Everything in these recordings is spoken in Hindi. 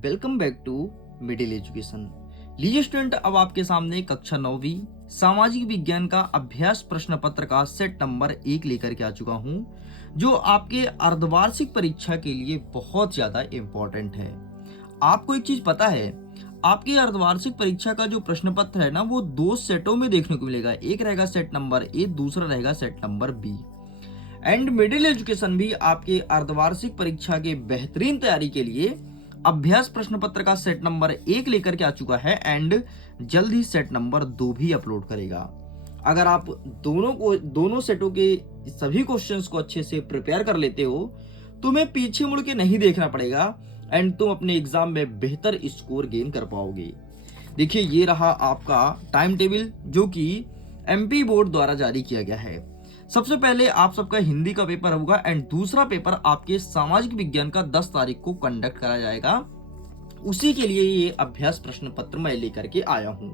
Welcome back to middle education. लीजिए स्टूडेंट, अब आपके सामने कक्षा 9वीं सामाजिक विज्ञान का अभ्यास प्रश्न पत्र का सेट नंबर 1 लेकर के आ चुका हूं, जो आपके अर्धवार्षिक परीक्षा के लिए बहुत ज्यादा इम्पोर्टेंट है। आपको एक चीज पता है, आपकी अर्धवार्षिक परीक्षा का जो प्रश्न पत्र है ना, वो 2 सेटों में देखने को मिलेगा। एक रहेगा सेट नंबर ए, दूसरा रहेगा set number B. And middle education भी आपके अर्धवार्षिक परीक्षा के बेहतरीन तैयारी के लिए अभ्यास प्रश्न पत्र का सेट नंबर 1 लेकर के आ चुका है एंड जल्द ही सेट नंबर 2 भी अपलोड करेगा। अगर आप दोनों सेटों के सभी क्वेश्चंस को अच्छे से प्रिपेयर कर लेते हो, तुम्हें पीछे मुड़ के नहीं देखना पड़ेगा एंड तुम अपने एग्जाम में बेहतर स्कोर गेन कर पाओगे। देखिए, ये रहा आपका टाइम टेबल जो कि एमपी बोर्ड द्वारा जारी किया गया है। सबसे पहले आप सबका हिंदी का पेपर होगा एंड दूसरा पेपर आपके सामाजिक विज्ञान का 10 तारीख को कंडक्ट करा जाएगा। उसी के लिए ये अभ्यास प्रश्न पत्र मैं लेकर के आया हूं।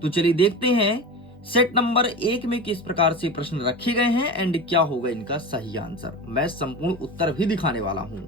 तो चलिए देखते हैं सेट नंबर 1 में किस प्रकार से प्रश्न रखे गए हैं एंड क्या होगा इनका सही आंसर। मैं संपूर्ण उत्तर भी दिखाने वाला हूं।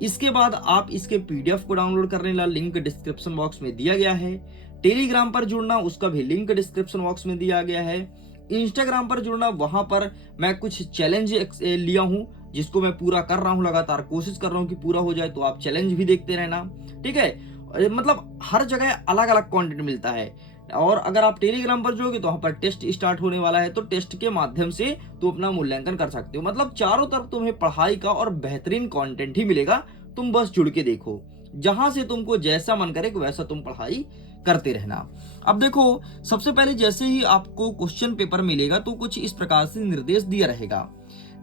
इसके बाद आप इसके पीडीएफ को डाउनलोड करने का लिंक डिस्क्रिप्शन बॉक्स में दिया गया है। टेलीग्राम पर जुड़ना, उसका भी लिंक डिस्क्रिप्शन बॉक्स में दिया गया है। इंस्टाग्राम पर जुड़ना, वहां पर मैं कुछ चैलेंज लिया हूं जिसको मैं पूरा कर रहा हूं, लगातार कोशिश कर रहा हूं कि पूरा हो जाए। तो आप चैलेंज भी देखते रहना, ठीक है। मतलब हर जगह अलग अलग कंटेंट मिलता है। और अगर आप टेलीग्राम पर जुड़ोगे तो वहां पर टेस्ट स्टार्ट होने वाला है, तो टेस्ट के माध्यम से तो अपना मूल्यांकन कर सकते हो। मतलब चारों तरफ तुम्हें पढ़ाई का और बेहतरीन कंटेंट ही मिलेगा। तुम बस जुड़ के देखो, जहां से तुमको जैसा मन करे वैसा तुम पढ़ाई करते रहना। अब देखो, सबसे पहले जैसे ही आपको क्वेश्चन पेपर मिलेगा तो कुछ इस प्रकार से निर्देश दिया रहेगा।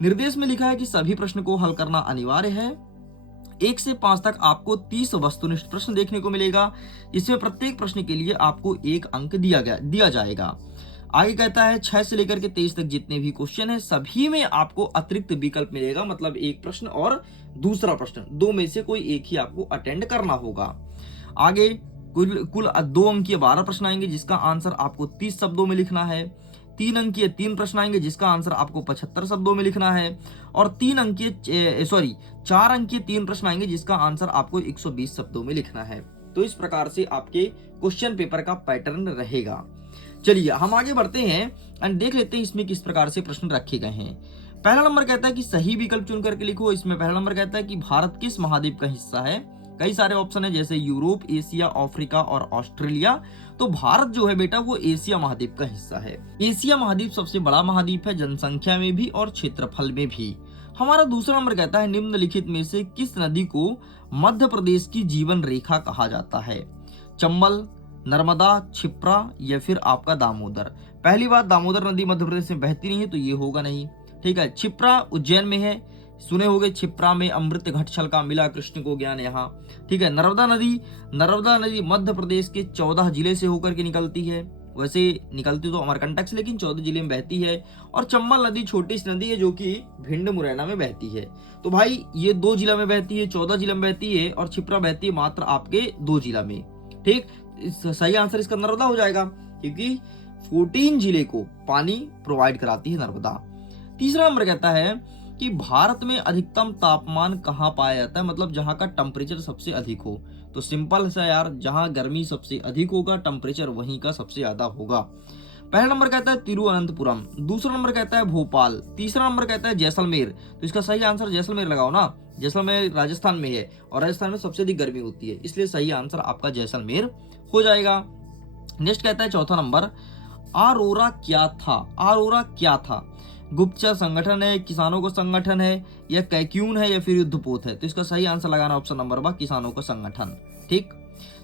निर्देश में लिखा है कि सभी प्रश्न को हल करना अनिवार्य है। 1 से 5 तक आपको 30 वस्तुनिष्ठ प्रश्न देखने को मिलेगा, जिसमें प्रत्येक प्रश्न के लिए आपको 1 अंक दिया जाएगा। आगे कहता है 6 से लेकर के 23 तक जितने भी क्वेश्चन है, सभी में आपको अतिरिक्त विकल्प मिलेगा। मतलब एक प्रश्न और दूसरा प्रश्न, दो में से कोई एक ही आपको अटेंड करना होगा। आगे कुल 2 अंकीय 12 प्रश्न आएंगे, जिसका आंसर आपको 30 शब्दों में लिखना है। 3 अंकीय 3 प्रश्न आएंगे, जिसका आंसर आपको 75 शब्दों में लिखना है। और 4 अंकीय 3 प्रश्न आएंगे, जिसका आंसर आपको 120 शब्दों में लिखना है। तो इस प्रकार से आपके क्वेश्चन पेपर का पैटर्न रहेगा। चलिए हम आगे बढ़ते हैं एंड देख लेते हैं इसमें किस प्रकार से प्रश्न रखे गए हैं। पहला नंबर कहता है कि सही विकल्प चुन करके लिखो। इसमें पहला नंबर कहता है कि भारत किस महाद्वीप का हिस्सा है। कई सारे ऑप्शन है, जैसे यूरोप, एशिया, अफ्रीका और ऑस्ट्रेलिया। तो भारत जो है बेटा, वो एशिया महाद्वीप का हिस्सा है। एशिया महाद्वीप सबसे बड़ा महाद्वीप है, जनसंख्या में भी और क्षेत्रफल में भी। हमारा दूसरा नंबर कहता है निम्नलिखित में से किस नदी को मध्य प्रदेश की जीवन रेखा कहा जाता है। चंबल, नर्मदा, क्षिप्रा या फिर आपका दामोदर। पहली बात, दामोदर नदी मध्य प्रदेश में बहती नहीं है, तो ये होगा नहीं, ठीक है। क्षिप्रा उज्जैन में है, सुने होंगे, क्षिप्रा में अमृत घट छलका मिला कृष्ण को ज्ञान यहाँ, ठीक है। नर्मदा नदी मध्य प्रदेश के 14 जिले से होकर के निकलती है। वैसे निकलती तो अमरकंटक से, लेकिन 14 जिले में बहती है। और चंबल नदी छोटी सी नदी है जो कि भिंड मुरैना में बहती है। तो भाई ये 2 जिला में बहती है, 14 जिला में बहती है, और क्षिप्रा बहती है मात्र आपके 2 जिला में, ठीक। सही आंसर इसका नर्मदा हो जाएगा, क्योंकि 14 जिले को पानी प्रोवाइड कराती है नर्मदा। तीसरा नंबर कहता है कि भारत में अधिकतम तापमान कहाँ पाया जाता है, मतलब जहां का टेम्परेचर सबसे अधिक हो। तो सिंपल सा यार, जहां गर्मी सबसे अधिक होगा टेम्परेचर वहीं का सबसे ज्यादा होगा। पहला नंबर कहता है तिरुवनंतपुरम, दूसरा नंबर कहता है भोपाल, तीसरा नंबर कहता है जैसलमेर। तो इसका सही आंसर जैसलमेर लगाओ ना, जैसलमेर राजस्थान में है और राजस्थान में सबसे अधिक गर्मी होती है, इसलिए सही आंसर आपका जैसलमेर हो जाएगा। नेक्स्ट कहता है चौथा नंबर, आरोरा क्या था। आरोरा क्या था? गुप्तचर संगठन है, किसानों का संगठन है, या कैक्यून है, या फिर युद्धपोत है। तो इसका सही आंसर लगाना ऑप्शन नंबर 2, किसानों का संगठन, ठीक।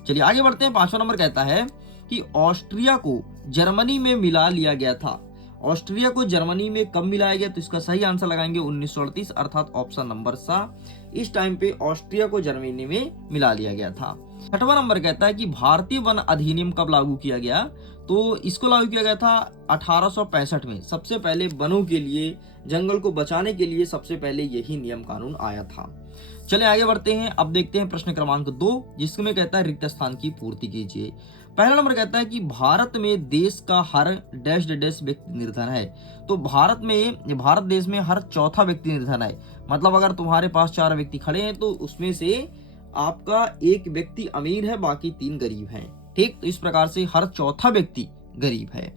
चलिए आगे बढ़ते हैं। 5वां नंबर कहता है कि ऑस्ट्रिया को जर्मनी में मिला लिया गया था। ऑस्ट्रिया को जर्मनी में कब मिलाया गया? तो इसका सही आंसर लगाएंगे 1938, अर्थात ऑप्शन नंबर सा। इस टाइम पे ऑस्ट्रिया को जर्मनी में मिला लिया गया था। 6वां नंबर कहता है कि भारतीय वन अधिनियम कब लागू किया गया? तो इसको लागू किया गया था 1865 में। सबसे पहले वनों के लिए, जंगल को बचाने के लिए सबसे पहले यही नियम कानून आया था। चले आगे बढ़ते हैं। अब देखते हैं प्रश्न क्रमांक 2, जिसमें कहता है रिक्त स्थान की पूर्ति कीजिए। पहला नंबर कहता है कि भारत में देश का हर डैश डैश व्यक्ति निर्धन है। तो भारत देश में हर चौथा व्यक्ति निर्धन है। मतलब अगर तुम्हारे पास 4 व्यक्ति खड़े हैं तो उसमें से आपका एक व्यक्ति अमीर है, बाकी 3 गरीब हैं। ठीक, तो इस प्रकार से हर चौथा व्यक्ति गरीब है।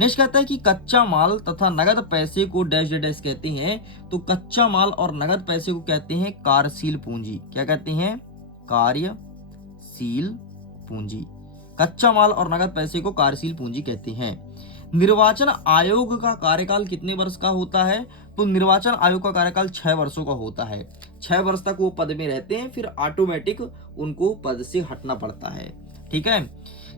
नेक्स्ट कहता है कि कच्चा माल तथा नगद पैसे को डैश डैश कहते हैं। तो कच्चा माल और नगद पैसे को कहते हैं कार्यशील पूंजी। क्या कहते हैं? कार्यशील पूंजी। कच्चा माल और नगद पैसे को कार्यशील पूंजी कहते हैं। निर्वाचन आयोग का कार्यकाल कितने वर्ष का होता है? तो निर्वाचन आयोग का कार्यकाल 6 वर्षों का होता है। 6 वर्ष तक वो पद में रहते हैं, फिर ऑटोमेटिक उनको पद से हटना पड़ता है। ठीक है।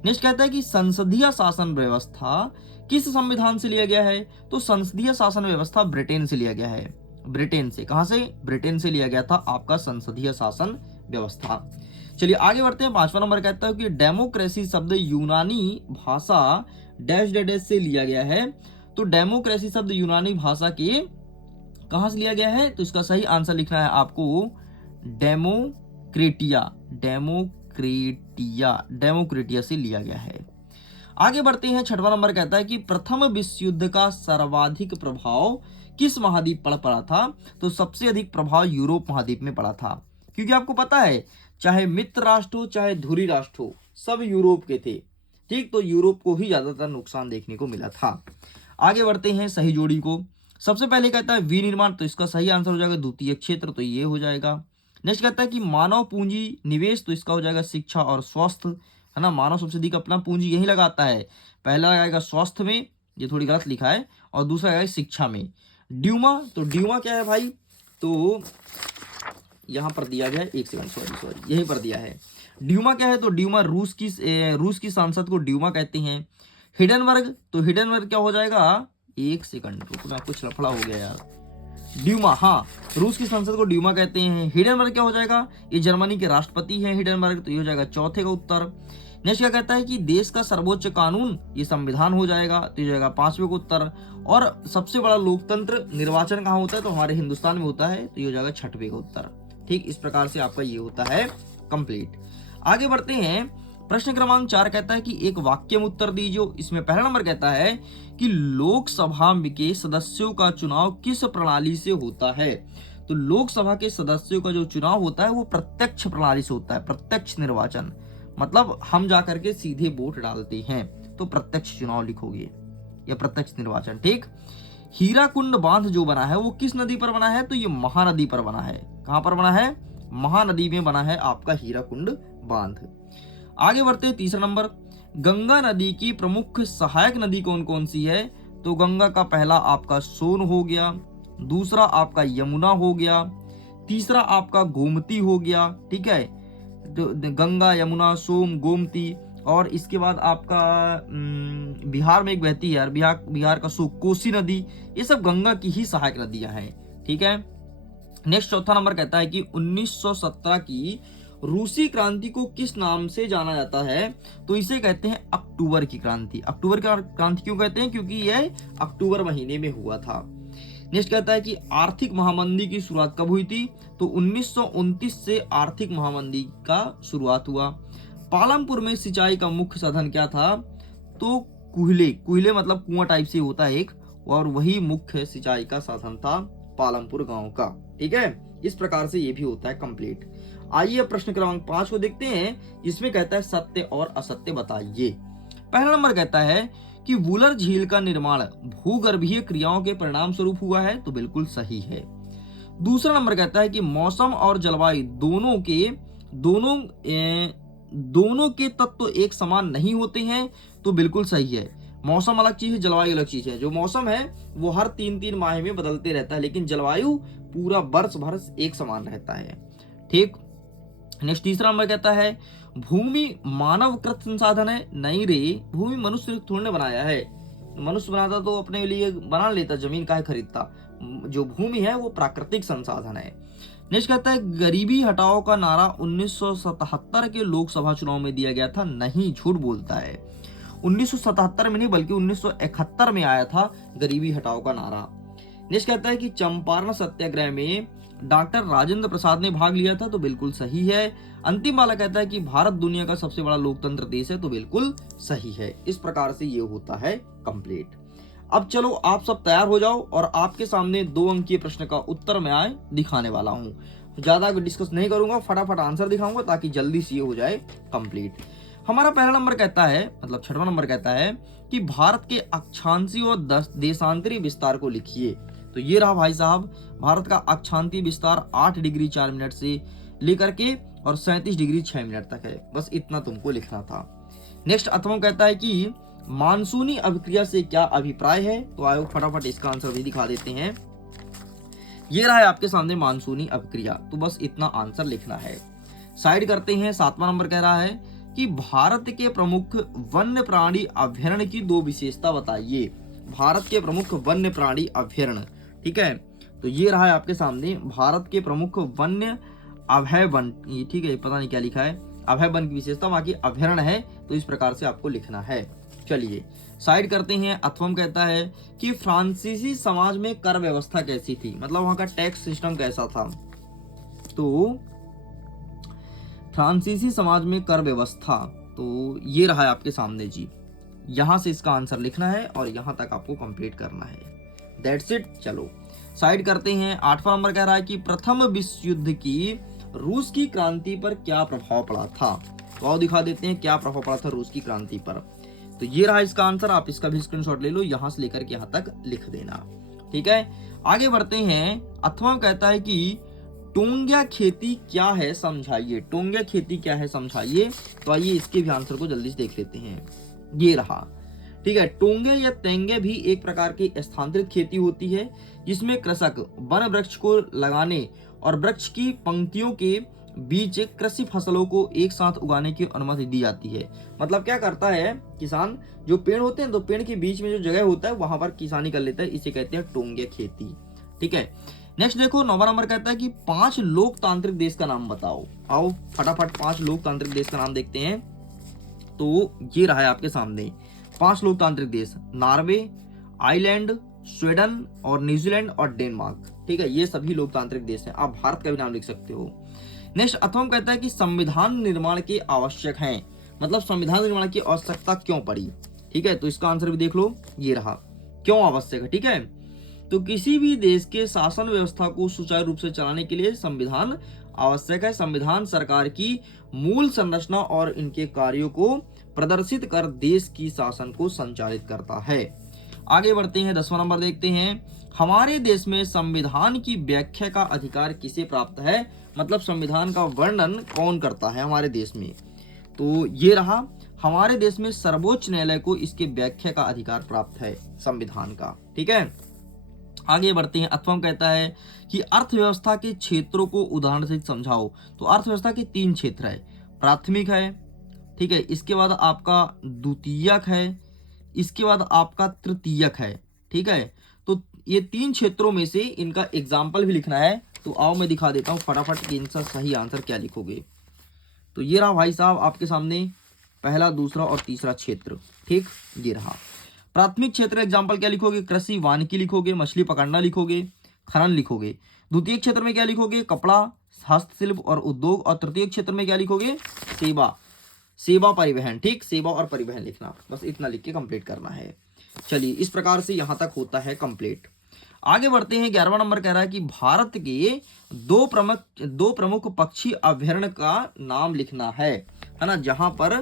नेक्स्ट कहता है कि संसदीय शासन व्यवस्था किस संविधान से लिया गया है? तो संसदीय शासन व्यवस्था ब्रिटेन से लिया गया है। ब्रिटेन से। कहां से? ब्रिटेन से लिया गया था आपका संसदीय शासन व्यवस्था। चलिए आगे बढ़ते हैं। 5वां नंबर कहता है कि डेमोक्रेसी शब्द यूनानी भाषा डैश डैश से लिया गया है। तो डेमोक्रेसी शब्द यूनानी भाषा के कहां से लिया गया है? तो इसका सही आंसर लिखना है आपको डेमोक्रेटिया। डेमोक्रेटिया से लिया गया है। आगे बढ़ते हैं। 6वां नंबर कहता है कि प्रथम विश्व युद्ध का सर्वाधिक प्रभाव किस महाद्वीप पर पड़ा था? तो सबसे अधिक प्रभाव यूरोप महाद्वीप में पड़ा था, क्योंकि आपको पता है चाहे मित्र राष्ट्र हो चाहे धुरी राष्ट्र हो, सब यूरोप के थे। ठीक, तो यूरोप को ही ज्यादातर नुकसान देखने को मिला था। आगे बढ़ते हैं सही जोड़ी को। सबसे पहले कहता है विनिर्माण, तो इसका सही आंसर हो जाएगा द्वितीय क्षेत्र, तो ये हो जाएगा। नेक्स्ट कहता है कि मानव पूंजी निवेश, तो इसका हो जाएगा शिक्षा और स्वास्थ्य, है ना। मानव सबसे अधिक अपना पूंजी यही लगाता है। पहला लगाएगा स्वास्थ्य में, ये थोड़ी गलत लिखा है, और दूसरा लगाएगा शिक्षा में। ड्यूमा, तो ड्यूमा क्या है भाई? तो यहां पर दिया गया है, एक सेकंड, सॉरी यहीं पर दिया है। ड्यूमा क्या है? तो ड्यूमा रूस की सांसद को ड्यूमा कहते हैं। हिडनबर्ग, तो हिडनबर्ग क्या हो जाएगा? एक सेकंड रुकना, कुछ लफड़ा हो गया यार। ड्यूमा, हाँ, रूस की संसद को ड्यूमा कहते हैं। हिडनबर्ग क्या हो जाएगा? ये जर्मनी के राष्ट्रपति हैं हिडनबर्ग, तो ये हो जाएगा चौथे का उत्तर। नेक्स्ट क्या कहता है कि देश का सर्वोच्च कानून, ये संविधान हो जाएगा, तो ये हो जाएगा 5वें का उत्तर। और सबसे बड़ा लोकतंत्र निर्वाचन कहाँ होता है? तो हमारे हिंदुस्तान में होता है, तो ये हो जाएगा 6वें का उत्तर। ठीक, इस प्रकार से आपका ये होता है कंप्लीट। आगे बढ़ते हैं। प्रश्न क्रमांक 4 कहता है कि एक वाक्य में उत्तर दीजिए। इसमें पहला नंबर कहता है कि लोकसभा के सदस्यों का चुनाव किस प्रणाली से होता है? तो लोकसभा के सदस्यों का जो चुनाव होता है वो प्रत्यक्ष प्रणाली से होता है। प्रत्यक्ष निर्वाचन मतलब हम जाकर के सीधे वोट डालते हैं, तो प्रत्यक्ष चुनाव लिखोगे या प्रत्यक्ष निर्वाचन। ठीक। हीराकुंड बांध जो बना है वो किस नदी पर बना है? तो ये महानदी पर बना है। कहां पर बना है? महानदी में बना है आपका हीराकुंड बांध। आगे बढ़ते हैं। तीसरा नंबर, गंगा नदी की प्रमुख सहायक नदी कौन कौन सी है? तो गंगा का पहला आपका सोन हो गया, दूसरा आपका यमुना हो गया, तीसरा आपका गोमती हो गया। ठीक है, तो गंगा, यमुना, सोम, गोमती। और इसके बाद आपका बिहार में एक बहती है यार, बिहार का कोसी नदी। ये सब गंगा की ही सहायक नदियां हैं। ठीक है। नेक्स्ट चौथा नंबर कहता है कि 1917 की रूसी क्रांति को किस नाम से जाना जाता है? तो इसे कहते हैं अक्टूबर की क्रांति। अक्टूबर की क्रांति क्यों कहते हैं? क्योंकि यह अक्टूबर महीने में हुआ था। नेक्स्ट कहता है कि आर्थिक महामंदी की शुरुआत कब हुई थी? तो 1929 से आर्थिक महामंदी का शुरुआत हुआ। पालमपुर में सिंचाई का मुख्य साधन क्या था? तो कुहले मतलब कुआं टाइप से होता है एक, और वही मुख्य सिंचाई का साधन था पालमपुर गांव का। ठीक है, इस प्रकार से ये भी होता है कंप्लीट। आइए प्रश्न क्रमांक 5 को देखते हैं, जिसमें कहता है सत्य और असत्य बताइए। पहला नंबर कहता है कि वुलर झील का निर्माण भूगर्भीय क्रियाओं के परिणाम स्वरूप हुआ है, तो बिल्कुल सही है। दूसरा नंबर कहता है कि मौसम और जलवायु दोनों के तत्व एक समान नहीं होते हैं, तो बिल्कुल सही है। मौसम अलग चीज है, जलवायु अलग चीज है। जो मौसम है वो हर 3-3 माह में बदलते रहता है, लेकिन जलवायु पूरा वर्ष भर एक समान रहता है। ठीक। नेक्स्ट तीसरा नंबर कहता है भूमि मानवकृत संसाधन है। नहीं रे, भूमि मनुष्य ने थोड़ी बनाया है। मनुष्य बनाता तो अपने लिए बना लेता, जमीन काहे खरीदता। जो भूमि है वो प्राकृतिक संसाधन है। नेक्स्ट कहता है गरीबी हटाओ का नारा 1977 के लोकसभा चुनाव में दिया गया था। नहीं, झूठ बोलता है। 1977 में नहीं बल्कि 1971 में आया था गरीबी हटाओ का नारा। नेक्स्ट कहता है कि चंपारण सत्याग्रह में डॉक्टर राजेंद्र प्रसाद ने भाग लिया था, तो बिल्कुल सही है। अंतिम वाला कहता है कि भारत दुनिया का सबसे बड़ा लोकतंत्र देश है, तो बिल्कुल सही है। इस प्रकार से ये होता है कंप्लीट। अब चलो आप सब तैयार हो जाओ और आपके सामने 2 अंकीय प्रश्न का उत्तर मैं दिखाने वाला हूं। ज्यादा डिस्कस नहीं करूंगा, फटाफट आंसर दिखाऊंगा ताकि जल्दी से ये हो जाए कंप्लीट। हमारा पहला नंबर कहता है, मतलब छठवां नंबर कहता है कि भारत के अक्षांशीय और देशांतरी विस्तार को लिखिए। तो ये रहा भाई साहब, भारत का अक्षांतीय विस्तार 8 डिग्री 4 मिनट से लेकर के और 37 डिग्री 6 मिनट तक है। बस इतना तुमको लिखना था। नेक्स्ट अथवा कहता है कि मानसूनी अभिक्रिया से क्या अभिप्राय है। तो आयो फटाफट इसका आंसर भी दिखा देते हैं। ये रहा है आपके सामने मानसूनी अभिक्रिया। तो बस इतना आंसर लिखना है। साइड करते हैं। 7वां नंबर कह रहा है कि भारत के प्रमुख वन्य प्राणी अभ्यारण्य की 2 विशेषता बताइए। भारत के प्रमुख वन्य प्राणी अभ्यारण्य, ठीक है। तो ये रहा है आपके सामने भारत के प्रमुख वन्य अभय वन, ठीक है, पता नहीं क्या लिखा है, अभय वन की विशेषता, बाकी अभ्यारण्य है। तो इस प्रकार से आपको लिखना है। चलिए साइड करते हैं। अथवम कहता है कि फ्रांसीसी समाज में कर व्यवस्था कैसी थी, मतलब वहां का टैक्स सिस्टम कैसा था। तो फ्रांसीसी समाज में कर व्यवस्था, तो ये रहा है आपके सामने जी। यहां से इसका आंसर लिखना है और यहां तक आपको कंप्लीट करना है। That's it. चलो साइड करते हैं। 8वां नंबर कह रहा है कि प्रथम विश्व युद्ध की रूस की क्रांति पर क्या प्रभाव पड़ा था। तो आओ दिखा देते हैं क्या प्रभाव पड़ा था रूस की क्रांति पर। तो ये रहा इसका आंसर। आप इसका भी स्क्रीनशॉट ले लो, यहां से लेकर के यहां तक लिख देना, ठीक है। आगे बढ़ते हैं। अथवा कहता है कि टोंगिया खेती क्या है समझाइए। टोंगिया खेती क्या है समझाइए। तो आइए इसके भी आंसर को जल्दी से देख लेते हैं। ये रहा, ठीक है। टोंगे या तेंगे भी एक प्रकार की स्थानांतरित खेती होती है जिसमें कृषक वन वृक्ष को लगाने और वृक्ष की पंक्तियों के बीच कृषि फसलों को एक साथ उगाने की अनुमति दी जाती है। मतलब क्या करता है किसान, जो पेड़ होते हैं तो पेड़ के बीच में जो जगह होता है वहां पर किसानी कर लेता है, इसे कहते हैं टोंगे खेती, ठीक है। नेक्स्ट देखो 9वां नंबर कहता है कि 5 लोकतांत्रिक देश का नाम बताओ। आओ फटाफट 5 लोकतांत्रिक देश का नाम देखते हैं। तो ये रहा है आपके सामने 5 लोकतांत्रिक देश, नॉर्वे, आइलैंड, स्वीडन और न्यूजीलैंड और डेनमार्क, ठीक है। ये सभी लोकतांत्रिक देश हैं। आप भारत का भी नाम लिख सकते हो। नेक्स्ट अथवम कहता है कि संविधान निर्माण के आवश्यक हैं, मतलब संविधान निर्माण की आवश्यकता क्यों पड़ी, ठीक है। तो इसका आंसर भी देख लो, ये रहा, क्यों आवश्यक है, ठीक है। तो किसी भी देश के शासन व्यवस्था को सुचारू रूप से चलाने के लिए संविधान आवश्यक है। संविधान सरकार की मूल संरचना और इनके कार्यों को प्रदर्शित कर देश की शासन को संचालित करता है। आगे बढ़ते हैं। 10वां नंबर देखते हैं। हमारे देश में संविधान की व्याख्या का अधिकार किसे प्राप्त है, मतलब संविधान का वर्णन कौन करता है हमारे देश में। तो ये रहा, हमारे देश में सर्वोच्च न्यायालय को इसके व्याख्या का अधिकार प्राप्त है संविधान का, ठीक है। आगे बढ़ते हैं। अथवम कहता है कि अर्थव्यवस्था के क्षेत्रों को उदाहरण से समझाओ। तो अर्थव्यवस्था के 3 क्षेत्र है, प्राथमिक है, ठीक है, इसके बाद आपका द्वितीयक है, इसके बाद आपका तृतीयक है, ठीक है। तो ये 3 क्षेत्रों में से इनका एग्जाम्पल भी लिखना है। तो आओ मैं दिखा देता हूँ फटाफट कि इनका सही आंसर क्या लिखोगे। तो ये रहा भाई साहब आपके सामने पहला, दूसरा और तीसरा क्षेत्र, ठीक। ये रहा प्राथमिक क्षेत्र, एग्जाम्पल क्या लिखोगे, कृषि वानिकी लिखोगे, मछली पकड़ना लिखोगे, खनन लिखोगे। द्वितीय क्षेत्र में क्या लिखोगे, कपड़ा, हस्तशिल्प और उद्योग। और तृतीय क्षेत्र में क्या लिखोगे, सेवा परिवहन, ठीक, सेवा और परिवहन लिखना। बस इतना लिख के कंप्लीट करना है। चलिए इस प्रकार से यहां तक होता है कंप्लीट। आगे बढ़ते हैं। 11वां नंबर कह रहा है कि भारत के दो प्रमुख पक्षी अभ्यारण्य का नाम लिखना है ना, जहां पर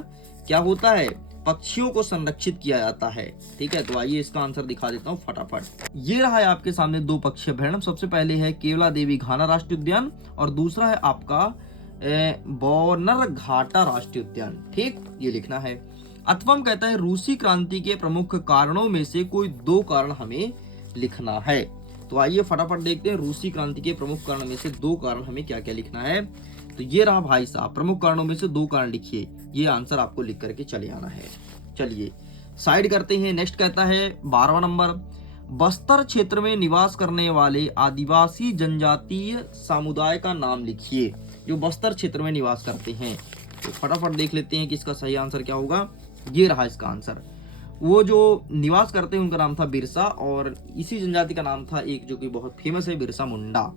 क्या होता है, पक्षियों को संरक्षित किया जाता है, ठीक है। तो आइए इसका आंसर दिखा देता हूँ फटाफट। ये रहा है आपके सामने 2 पक्षी अभ्यारण्य। सबसे पहले है केवला देवी घाना राष्ट्रीय उद्यान और दूसरा है आपका बौनरघाटा राष्ट्रीय उद्यान, ठीक, ये लिखना है। अथवम कहता है रूसी क्रांति के प्रमुख कारणों में से कोई 2 कारण हमें लिखना है। तो आइए फटाफट देखते हैं रूसी क्रांति के प्रमुख कारणों में से 2 कारण हमें क्या क्या लिखना है। तो ये रहा भाई साहब, प्रमुख कारणों में से 2 कारण लिखिए। ये आंसर आपको लिख करके चले आना है। चलिए साइड करते हैं। नेक्स्ट कहता है 12वां नंबर, बस्तर क्षेत्र में निवास करने वाले आदिवासी जनजातीय समुदाय का नाम लिखिए जो बस्तर क्षेत्र में निवास करते हैं। तो फटाफट देख लेते हैं कि इसका सही आंसर क्या होगा। ये रहा इसका आंसर। वो जो निवास करते हैं उनका नाम था बिरसा और इसी जनजाति का नाम था एक जो कि बहुत फेमस है, बिरसा मुंडा।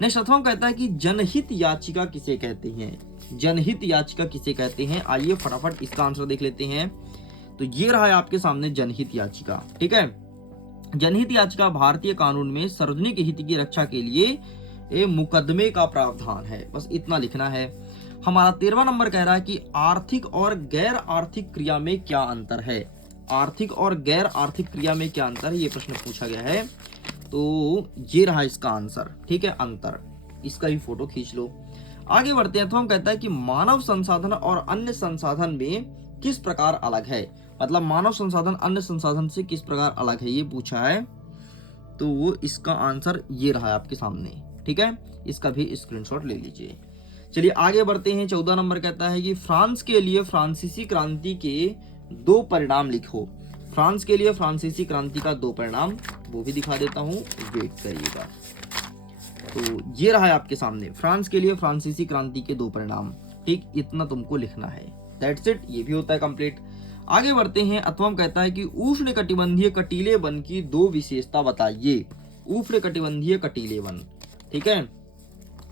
नेक्स्ट अथवा कहता है कि जनहित याचिका किसे कहते हैं। जनहित याचिका किसे कहते हैं, आइए फटाफट इसका आंसर देख लेते हैं। तो ये रहा है आपके सामने जनहित याचिका, ठीक है। जनहित याचिका भारतीय कानून में सार्वजनिक हित की रक्षा के लिए ये मुकदमे का प्रावधान है। बस इतना लिखना है। हमारा 13वां नंबर कह रहा है कि आर्थिक और गैर आर्थिक क्रिया में क्या अंतर है। आर्थिक और गैर आर्थिक क्रिया में क्या अंतर है, ये प्रश्न पूछा गया है। तो ये रहा इसका आंसर, ठीक है, अंतर। इसका भी फोटो खींच लो। आगे बढ़ते हैं। तो हम कहता है कि मानव संसाधन और अन्य संसाधन में किस प्रकार अलग है। मतलब मानव संसाधन अन्य संसाधन से किस प्रकार अलग है, ये पूछा है। तो वो इसका आंसर ये रहा है आपके सामने, ठीक है। इसका भी स्क्रीनशॉट ले लीजिए। चलिए आगे बढ़ते हैं। 14 नंबर कहता है कि फ्रांस के लिए फ्रांसीसी क्रांति के 2 परिणाम लिखो। फ्रांस के लिए फ्रांसीसी क्रांति का 2 परिणाम, वो भी दिखा देता हूं, वेट करिएगा। तो ये रहा है आपके सामने, फ्रांस के लिए फ्रांसीसी क्रांति के 2 परिणाम, ठीक, इतना तुमको लिखना है। दैट्स इट, ये भी होता है कंप्लीट। आगे बढ़ते हैं। अथवा कहता है कि उष्ण कटिबंधीय कटीले वन की 2 विशेषता बताइए। उष्ण कटिबंधीय कटीले वन, ठीक है,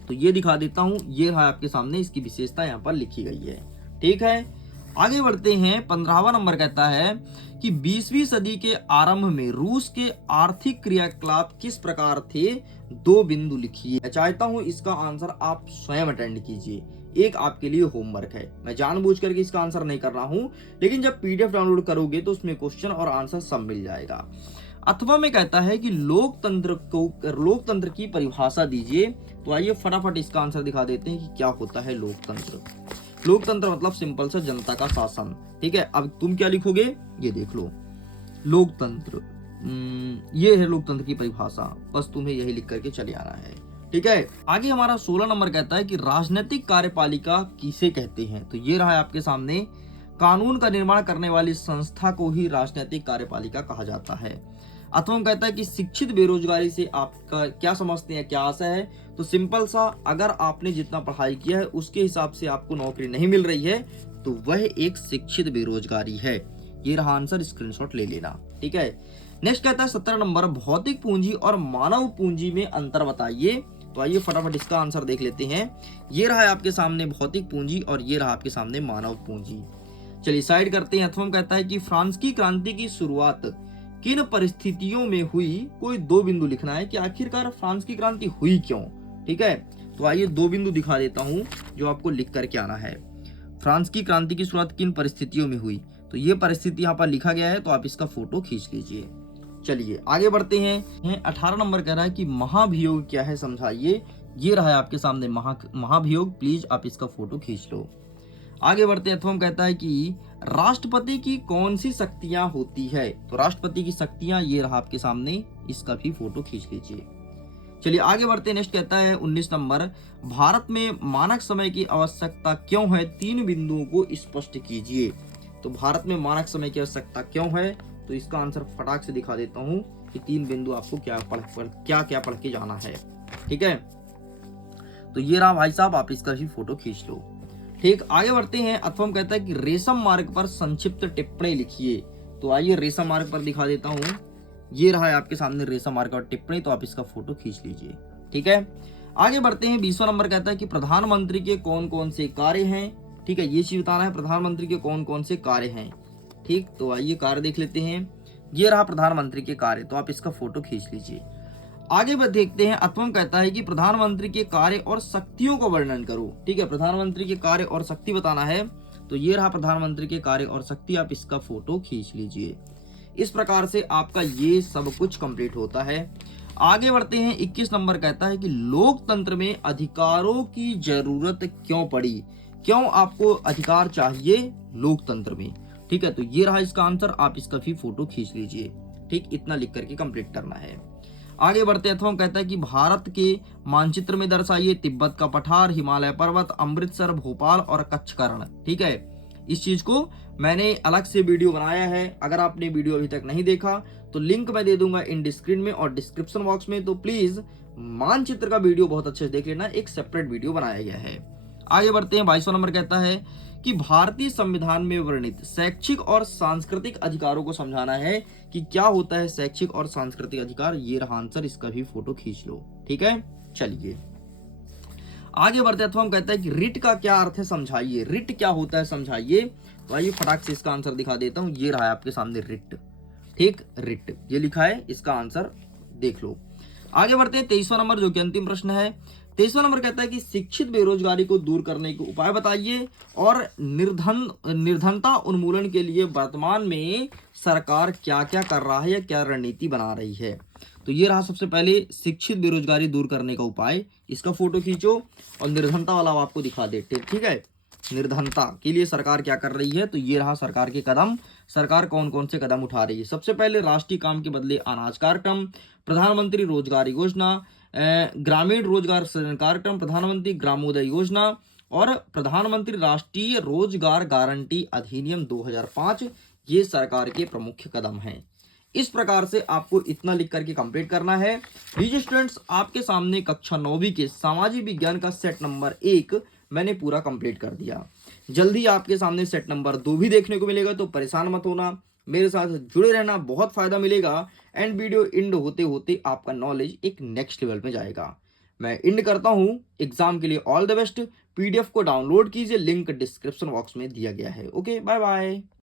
तो ये दिखा देता हूं। ये रहा आपके सामने, इसकी विशेषता यहाँ पर लिखी गई है, ठीक है। आगे बढ़ते हैं। 15वां नंबर कहता है कि 20वीं सदी के आरंभ में रूस के आर्थिक क्रियाकलाप किस प्रकार थे, 2 बिंदु लिखिए। मैं चाहता हूं इसका आंसर आप स्वयं अटेंड कीजिए, एक आपके लिए होमवर्क है। मैं जानबूझ करके इसका आंसर नहीं कर रहा हूं, लेकिन जब पीडीएफ डाउनलोड करोगे तो उसमें क्वेश्चन और आंसर सब मिल जाएगा। अथवा में कहता है कि लोकतंत्र की परिभाषा दीजिए। तो आइए फटाफट इसका आंसर दिखा देते हैं कि क्या होता है लोकतंत्र। लोकतंत्र मतलब सिंपल सा जनता का शासन, ठीक है। अब तुम क्या लिखोगे, ये देख लो, लोकतंत्र, ये है लोकतंत्र की परिभाषा। बस तुम्हें यही लिख करके चले आना है, ठीक है। आगे हमारा 16 नंबर कहता है कि राजनीतिक कार्यपालिका किसे कहते हैं। तो ये रहा है आपके सामने, कानून का निर्माण करने वाली संस्था को ही राजनीतिक कार्यपालिका कहा जाता है। अथवा कहता है कि शिक्षित बेरोजगारी से आपका क्या समझते हैं, क्या आशा है। तो सिंपल सा, अगर आपने जितना पढ़ाई किया है उसके हिसाब से आपको नौकरी नहीं मिल रही है तो वह एक शिक्षित बेरोजगारी है। ये रहा आंसर, स्क्रीनशॉट ले लेना, ठीक है। नेक्स्ट कहता है 17 नंबर, भौतिक पूंजी और मानव पूंजी में अंतर बताइए। तो आइए फटाफट इसका आंसर देख लेते हैं। ये रहा है आपके सामने भौतिक पूंजी और ये रहा आपके सामने मानव पूंजी। चलिए साइड करते हैं। अथवा कहता है कि फ्रांस की क्रांति की शुरुआत किन परिस्थितियों में हुई, कोई 2 बिंदु लिखना है कि आखिरकार फ्रांस की क्रांति हुई क्यों, ठीक है। तो आइए 2 बिंदु दिखा देता हूं जो आपको लिख करके आना है। फ्रांस की क्रांति की शुरुआत किन परिस्थितियों में हुई, तो ये परिस्थिति यहाँ पर लिखा गया है, तो आप इसका फोटो खींच लीजिए। चलिए आगे बढ़ते हैं। 18 नंबर कह रहा है कि महाभियोग क्या है, समझाइए। ये रहा है आपके सामने महाभियोग, प्लीज आप इसका फोटो खींच लो। आगे बढ़ते हैं। अथवा कहता है कि राष्ट्रपति की कौन सी शक्तियां होती है। तो राष्ट्रपति की शक्तियां, ये रहा आपके सामने, इसका भी फोटो खींच लीजिए। चलिए आगे बढ़ते हैं। नेक्स्ट कहता है 19 नंबर, भारत में मानक समय की आवश्यकता क्यों है, 3 बिंदुओं को स्पष्ट कीजिए। तो भारत में मानक समय की आवश्यकता क्यों है, तो इसका आंसर फटाक से दिखा देता हूं कि 3 बिंदु आपको क्या पढ़ के जाना है, ठीक है। तो ये रहा भाई साहब, आप इसका भी फोटो खींच लो, ठीक। आगे बढ़ते हैं। अथवा कहता है कि रेशम मार्ग पर संक्षिप्त टिप्पणी लिखिए। तो आइए रेशम मार्ग पर दिखा देता हूं। ये रहा है आपके सामने रेशम मार्ग पर टिप्पणी, तो आप इसका फोटो खींच लीजिए, ठीक है। आगे बढ़ते हैं। 20वां नंबर कहता है कि प्रधानमंत्री के कौन कौन से कार्य हैं, ठीक है, ये चीज बताना है, प्रधानमंत्री के कौन कौन से कार्य हैं, ठीक। तो आइए कार्य देख लेते हैं। ये रहा प्रधानमंत्री के कार्य, तो आप इसका फोटो खींच लीजिए। आगे देखते हैं। अथवा कहता है कि प्रधानमंत्री के कार्य और शक्तियों को वर्णन करो, ठीक है। प्रधानमंत्री के कार्य और शक्ति बताना है, तो ये रहा प्रधानमंत्री के कार्य और शक्ति, आप इसका फोटो खींच लीजिए। इस प्रकार से आपका ये सब कुछ कंप्लीट होता है। आगे बढ़ते हैं। 21 नंबर कहता है कि लोकतंत्र में अधिकारों की जरूरत क्यों पड़ी, क्यों आपको अधिकार चाहिए लोकतंत्र में, ठीक है। तो ये रहा इसका आंसर, आप इसका भी फोटो खींच लीजिए, ठीक। इतना लिख करके कंप्लीट करना है। आगे बढ़ते हैं। अथवा कहता है कि भारत के मानचित्र में दर्शाइए तिब्बत का पठार, हिमालय पर्वत, अमृतसर, भोपाल और कच्छकर्ण, ठीक है। इस चीज को मैंने अलग से वीडियो बनाया है, अगर आपने वीडियो अभी तक नहीं देखा तो लिंक मैं दे दूंगा इन स्क्रीन में और डिस्क्रिप्शन बॉक्स में। तो प्लीज मानचित्र का वीडियो बहुत अच्छे से देख लेना, एक सेपरेट वीडियो बनाया गया है। आगे बढ़ते हैं। 22वां नंबर कहता है कि भारतीय संविधान में वर्णित शैक्षिक और सांस्कृतिक अधिकारों को समझाना है कि क्या होता है शैक्षिक और सांस्कृतिक अधिकार। ये रहा आंसर, इसका भी फोटो खींच लो, ठीक है। चलिए आगे बढ़ते हैं। अथवा कहता है कि रिट का क्या अर्थ है, समझाइए। रिट क्या होता है, समझाइए। तो आइए फटाक से इसका आंसर दिखा देता हूं। ये रहा है आपके सामने रिट, ठीक, रिट ये लिखा है, इसका आंसर देख लो। आगे बढ़ते हैं 23वां नंबर, जो कि अंतिम प्रश्न है। 23वां नंबर कहता है कि शिक्षित बेरोजगारी को दूर करने के उपाय बताइए और निर्धनता उन्मूलन के लिए वर्तमान में सरकार क्या क्या कर रहा है या क्या रणनीति बना रही है। तो ये रहा सबसे पहले शिक्षित बेरोजगारी दूर करने का उपाय। इसका फोटो खींचो और निर्धनता वाला आपको दिखा देते, ठीक है। निर्धनता के लिए सरकार क्या कर रही है, तो ये रहा सरकार के कदम। सरकार कौन कौन से कदम उठा रही है। सबसे पहले राष्ट्रीय काम के बदले अनाज कार्यक्रम, प्रधानमंत्री रोजगार योजना, ग्रामीण रोजगार सृजन कार्यक्रम, प्रधानमंत्री ग्रामोदय योजना और प्रधानमंत्री राष्ट्रीय रोजगार गारंटी अधिनियम 2005, ये सरकार के प्रमुख कदम हैं। इस प्रकार से आपको इतना लिख करके कंप्लीट करना है। लीजिए स्टूडेंट्स, आपके सामने कक्षा 9वीं के सामाजिक विज्ञान का सेट नंबर 1 मैंने पूरा कंप्लीट कर दिया। जल्दी आपके सामने सेट नंबर 2 भी देखने को मिलेगा, तो परेशान मत होना, मेरे साथ जुड़े रहना, बहुत फायदा मिलेगा। एंड वीडियो एंड होते होते आपका नॉलेज एक नेक्स्ट लेवल में जाएगा। मैं एंड करता हूँ। एग्जाम के लिए ऑल द बेस्ट। पीडीएफ को डाउनलोड कीजिए, लिंक डिस्क्रिप्शन बॉक्स में दिया गया है। Okay, bye bye.